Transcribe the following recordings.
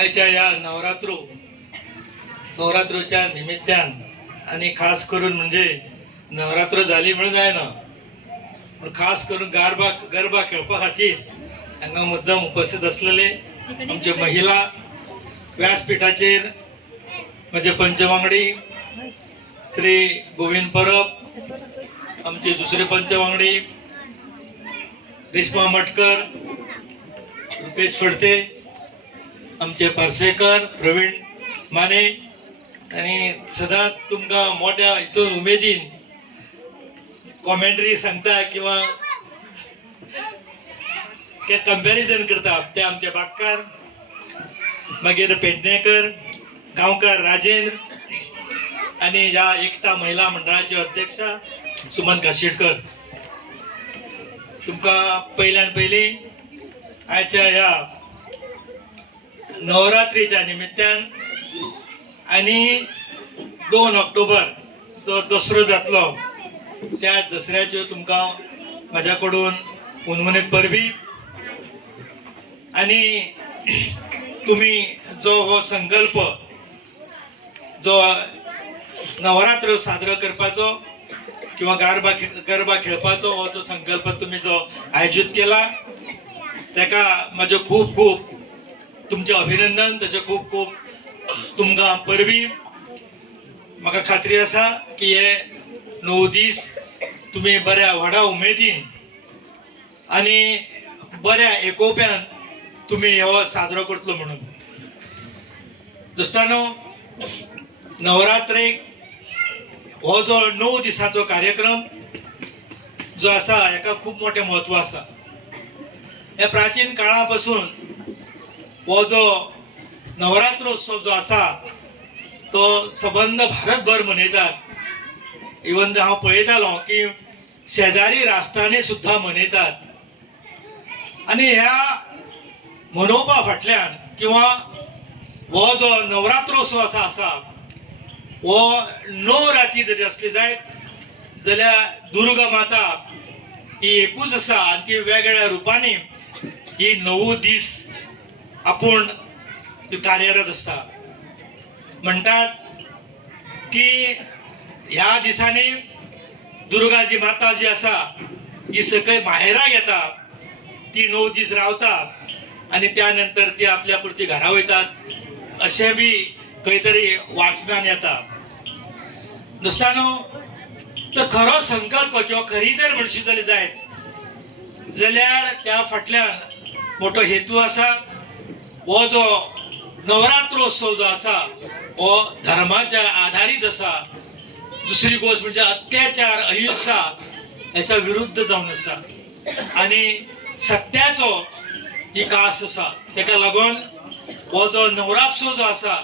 आयच्या या नवरात्रोच्या निमित्तान आणि खास करून म्हणजे नवरात्र झाली म्हणून जायना पण खास करून गरबा खेळपा खातीर हांगा मुद्दाम उपस्थित असलेले आमचे महिला व्यासपीठाचेर म्हणजे पंचवांगडी श्री गोविंद परब, आमचे दुसरे पंचवांगडी रेश्मा मटकर, रुपेश फडते, आमचे पार्सेकर, प्रवीण माने आणि सदांच तुमकां मोठ्या हितून उमेदीन कॉमेंट्री सांगता किंवा कंपॅरिजन करता ते आमचे बागकार, मागीर पेडणेकर, गांवकार राजेंद्र आणि ह्या एकता महिला मंडळाचे अध्यक्षा सुमन काशीडकर. तुमकां पयल्यान पयली आयच्या ह्या नवरात्रीच्या निमित्तान आणि 2 ऑक्टोबर जो दसरो जातलो त्या दसऱ्याच्यो तुमकां म्हाज्याकडून उनवणीत परबी. आणि तुम्ही जो हो संकल्प जो नवरात्र साजरो करपाचो किंवा गरबा खेळपाचो हो जो संकल्प तुम्ही जो आयोजित केला तेका माझे खूप खूप तुमचे अभिनंदन, तसे खूप खूप तुमकां परबी. म्हाका खात्री आसा की हे 9 दीस तुम्ही बऱ्या व्हडा उमेदीन आणि बऱ्या एकोप्यान तुम्ही हो साजरो करतलो म्हणून. दोस्तानो, नवरात्रेक हो जो 9 दिसाचो कार्यक्रम जो आसा हेका खूप मोठे महत्व आसा. हे प्राचीन काळापासून हो जो नवरात्रोत्सव जो आसा तो सबंद भारतभर मनयतात. इवन हांव पळयतालो की शेजारी राष्ट्रांनी सुद्धा मनयतात. आणि ह्या मनोवपा फाटल्यान किंवा हो जो नवरात्रोत्सव आसा हो 9 राती जरी असली जायत जाल्यार दुर्गा माता ही एकूच आसा आणि ती वेगवेगळ्या रुपांनी ही 9 दीस आपूण कार्यरत असता. म्हणटात की ह्या दिसांनी दुर्गाजी माता जी आसा ही सकय माहेराक येता, ती 9 दीस रावता आणि त्यानंतर ती आपल्या पुरती घरा वयतात अशें बी खंय तरी वाचनान येता. दोस्तानो, तर खरो संकल्प किंवा खरी जर म्हणशी जाली जायत जाल्यार त्या फाटल्यान मोठो हेतू आसा. हो जो नवरात्रोत्सव जो आसा हो धर्माच्या आधारित आसा. दुसरी गोष्ट म्हणजे अत्याचार, अहिंसा याच्या विरुद्ध जावन आसा आणि सत्याचो विकास आसा. तेका लागून हो जो नवरात्रोत्सव जो आसा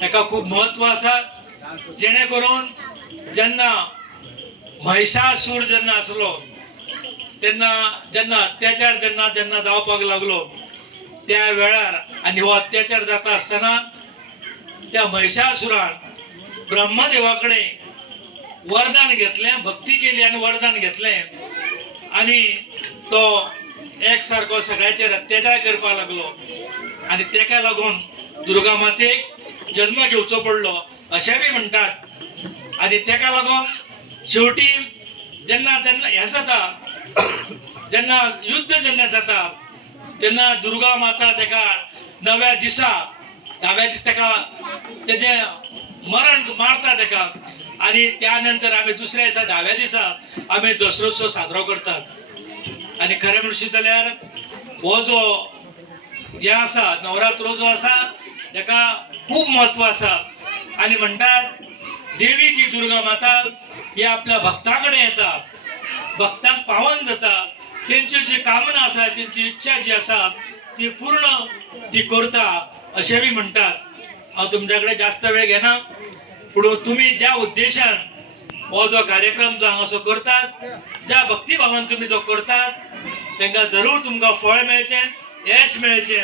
हेका खूप महत्व आसा. जेणे करून जेन्ना महिषासूर जेन्ना आसलो जेन्ना अत्याचार जेन्ना जावपाक लागलो त्या वेळार आणि हो अत्याचार जाता आसतना त्या महिषासुरान ब्रह्मदेवाकडे वरदान घेतलें, भक्ती केली आणि वरदान घेतलें आणि तो एक सारको सगळ्याचेर अत्याचार करपाक लागलो आणि तेका लागून दुर्गा मातेक जन्म घेवचो पडलो अशें बी म्हणटात. आणि तेका लागून शेवटी जेन्ना हें जाता, जेन्ना युद्ध जेन्ना जाता तेन्ना दुर्गा माता तेका 9व्या दिसा 10व्या दीस तेका तेजें मरण मारता तेका आणि त्यानंतर आमी दुसऱ्या दिसा 10व्या दिसा आमी दसरोत्सव साजरो करतात. आणि खरें म्हणशी जाल्यार हो जो जे आसा नवरात्रो जो आसा तेका खूप महत्व आसा. आणि म्हणटात देवी जी दुर्गा माता ही आपल्या भक्ताकडे येता, भक्तांक पावन जाता, त्यांची जी कामना आसा, त्यांची इच्छा जी आसा ती पूर्ण ती करता अशें बी म्हणटात. हांव तुमच्याकडे जास्त वेळ घेना, पूण तुम्ही ज्या उद्देशान हो जो कार्यक्रम जो हांगासर करतात, ज्या भक्तिभावान तुम्ही जो करतात तांकां जरूर तुमकां फळ मेळचें, यश मेळचें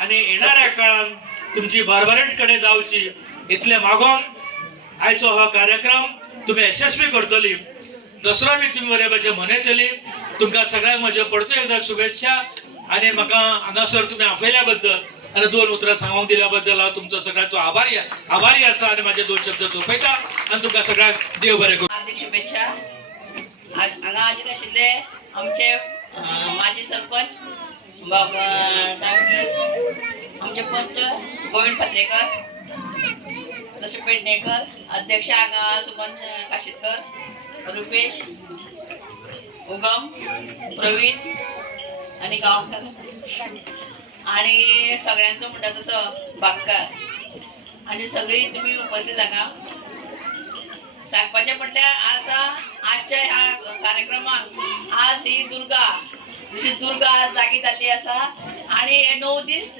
आणि येणाऱ्या काळान तुमची भरभराट कडेन जावची इतलें मागोन आयचो हो कार्यक्रम तुम्ही यशस्वी करतली. दसरो बी तुम्ही बरे भशेन मनयतली. तुमकां सगळ्यांक म्हज्यो परतून एकदा शुभेच्छा आणि म्हाका हांगासर तुम्ही आपयल्या बद्दल आणि 2 उतरां सांगूंक दिल्या बद्दल हांव तुमचो सगळ्यांचो आभारी आसा आणि माझे 2 शब्द सोंपयता आणि तुमकां सगळ्यांक देव बरें करूं. हार्दिक शुभेच्छा. हांगा हाजीर आशिल्ले आमचे माजी सरपंच डांगी, आमचे पंच गोविंद फात्रेकर, तशें पेडणेकर, अध्यक्ष हांगा सुमन काशीतकर, रुपेश, उगम, प्रवीण आनी गांवकर आणि सगळ्यांचो म्हणटा तसो बागकार आणि सगळी तुम्ही उपस्थित हांगा. सांगपाचें म्हटल्यार आतां आजच्या ह्या कार्यक्रमाक आज ही दुर्गा जशी दुर्गा जागी जाल्ली आसा आणि हे 9 दीस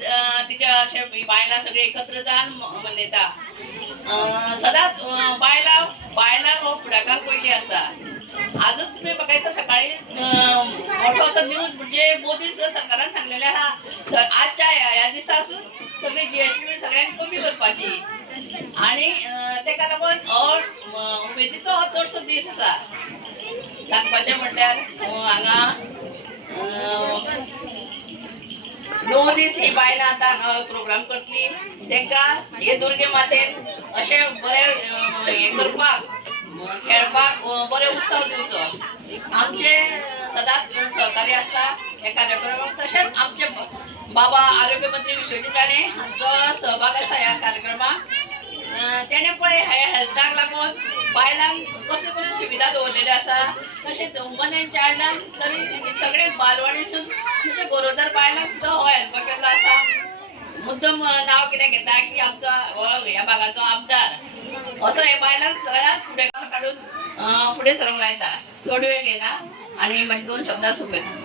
तिचे अशे बायलां सगळी एकत्र जावन मनयता. सदांच बायलां हो फुडाकार पयली आसता. आजूच तुम्ही म्हाका दिसता सकाळी मोठो असो न्यूज म्हणजे मोदी सरकारान सांगलेले आहा आजच्या ह्या दिसासून सगळी GST सगळ्यांक कमी करपाची आणि तेका लागून हो उमेदीचो हो चडसो दीस आसा. सांगपाचें म्हटल्यार हांगा 9 दीस ही बायलां आतां हांगा प्रोग्राम करतली. तांकां हे दुर्गे मातेन अशें बरें हें करपाक खेळपाक बरे उत्सव दिवचो. आमचे सदांच सहकार्य आसता ह्या कार्यक्रमाक. तशेंच आमचे बाबा आरोग्य मंत्री विश्वजीत राणे हांचो सहभाग आसा ह्या कार्यक्रमाक. तेणे पळय ह्या हेल्थाक लागून बायलांक कसल्यो कसल्यो सुविधा दवरलेल्यो आसा. तशेंच वुमन एंड चायल्डांक तरी सगळे बालवाडीसून म्हणजे गरोदर बायलांक सुद्दां हो हेल्प केल्लो आसा. मुद्दम नांव कितें घेता की आमचो ह्या भागाचो आमदार असो हे बायलांक सगळ्यांत फुडें काडून फुडें सरूंक लायता. चड वेळ घेना आणि म्हाजे 2 शब्द सोंपयता.